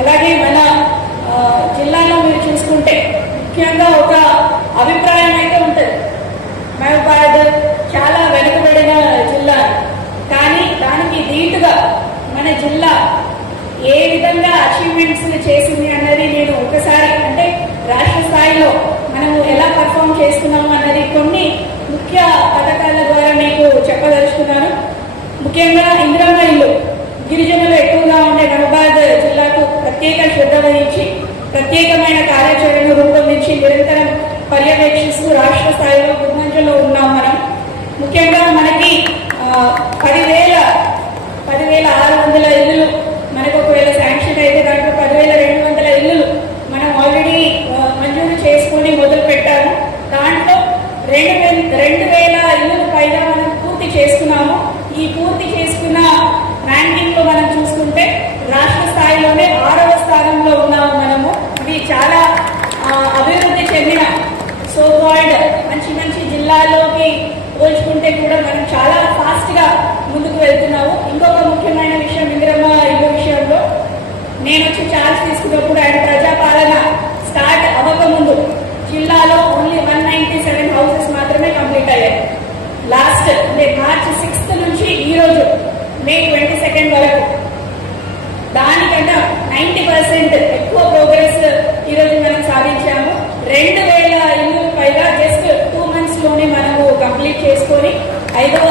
అలాగే మన జిల్లాలో మీరు చూసుకుంటే ముఖ్యంగా ఒక అభిప్రాయం అయితే ఉంటుంది, మహబూబాబాద్ చాలా వెనుకబడిన జిల్లా. కానీ దానికి ధీటుగా మన జిల్లా ఏ విధంగా అచీవ్మెంట్స్ చేసింది అన్నది నేను ఒకసారి అంటే రాష్ట్ర స్థాయిలో మనము ఎలా పర్ఫామ్ చేస్తున్నాము అన్నది కొన్ని ముఖ్య పథకాల ద్వారా మీకు చెప్పదలుచుకున్నాను. ముఖ్యంగా ఇందిరమ్మ ఇల్లు గిరిజనులు ఎక్కువగా ఉండే మహబూబాబాద్ జిల్లాకు ప్రత్యేక శ్రద్ధ వహించి ప్రత్యేకమైన కార్యాచరణను రూపొందించి నిరంతరం పర్యవేక్షిస్తూ రాష్ట్ర స్థాయిలో ముందంజలో ఉన్నాం మనం. ముఖ్యంగా మనకి 10,600 ఇల్లులు మనకు ఒకవేళ శాంక్షన్ అయితే దాంట్లో 10,200 ఇల్లులు మనం ఆల్రెడీ మంజూరు చేసుకొని మొదలు పెట్టాము. దాంట్లో 2,000 ఇల్లులు పైగా మనం పూర్తి చేసుకున్నాము. ఈ పూర్తి చేసుకున్న ర్యాంకింగ్ లో మనం చూసుకుంటే రాష్ట్ర స్థాయిలోనే 6వ స్థానంలో ఉన్నాము మనము. ఇవి చాలా అభివృద్ధి చెందిన సో కాల్డ్ మంచి మంచి జిల్లాల్లోకి పోల్చుకుంటే కూడా మనం చాలా ఫాస్ట్ గా ముందుకు వెళ్తున్నాము. ఇంకొక ముఖ్యమైన విషయం ఇందిరమ్మ ఇల్లు విషయంలో నేను వచ్చి ఛార్జ్ తీసుకున్నప్పుడు ఆయన ప్రజాపాలన స్టార్ట్ అవ్వకముందు జిల్లాలో ఓన్లీ 197 హౌసెస్ మాత్రమే కంప్లీట్ అయ్యాయి. లాస్ట్ అంటే మార్చి 6th నుంచి ఈ రోజు మే 22nd వరకు దానికన్నా 90% ఎక్కువ ప్రోగ్రెస్ ఈ రోజు మనం సాధించాము. 2,000 ఇల్లు పైగా జస్ట్ 2 months లోనే మనము కంప్లీట్ చేసుకొని 6వ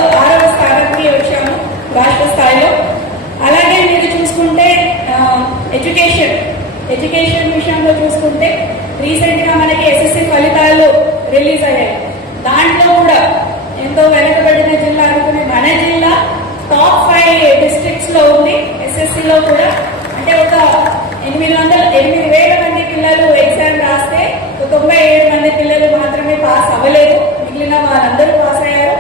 స్థానానికి వచ్చాము రాష్ట్ర స్థాయిలో. అలాగే మీరు చూసుకుంటే ఎడ్యుకేషన్ విషయంలో చూసుకుంటే రీసెంట్ గా మనకి SSC ఫలితాలు రిలీజ్ అయ్యాయి. దాంట్లో కూడా ఎంతో వెనుకబడిన జిల్లా అనుకునే మన జిల్లా టాప్ 5 డిస్ట్రిక్ట్స్ లో ఉంది. SSC లో కూడా అంటే ఒక 8,000 మంది పిల్లలు ఎగ్జామ్ రాస్తే 97 మంది పిల్లలు మాత్రమే పాస్ అవ్వలేదు, మిగిలిన వాళ్ళందరూ పాస్ అయ్యారు.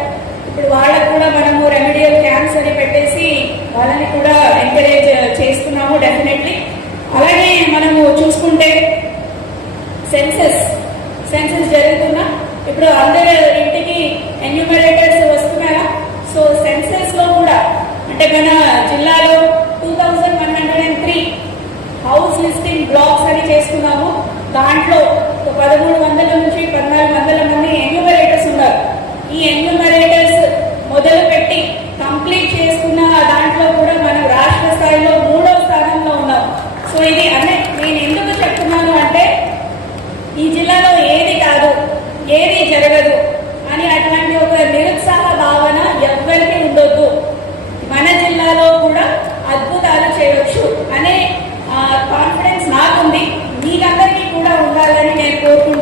ఇప్పుడు వాళ్ళకు కూడా మనము రెమెడియల్ క్యాంప్స్ అని పెట్టేసి వాళ్ళని కూడా ఎంకరేజ్ చేస్తున్నాము డెఫినెట్లీ. అలాగే మనము చూసుకుంటే సెన్సస్ జరుగుతున్నా ఇప్పుడు అందరు ఇంటికి ఎన్యూమరేటర్స్ వస్తున్నారా? సో సెన్సస్ లో కూడా అంటే మన జిల్లాలో 2,103 హౌస్ లిస్టింగ్ బ్లాక్స్ అని చేసుకున్నాము. దాంట్లో 1,300 నుంచి 1,400 మంది ఎన్యూమరేటర్స్ ఉన్నారు. ఈ ఎన్యూమరేటర్స్ మొదలు పెట్టి కంప్లీట్ చేసుకున్న దాంట్లో కూడా మనం రాష్ట్ర స్థాయిలో 3వ స్థానంలో ఉన్నాం. సో ఇది అంటే నేను ఎందుకు చెప్తున్నాను అంటే ఈ జిల్లాలో ఏది కాదు, ఏది జరగదు అని అటువంటి ఒక నిరుత్సాహ భావన ఎవ్వరికీ ఉండొద్దు. మన జిల్లాలో కూడా అద్భుతాలు చేయవచ్చు అనే కాన్ఫిడెన్స్ నాకుంది, మీకందరికీ కూడా ఉండాలని నేను కోరుకుంటున్నాను.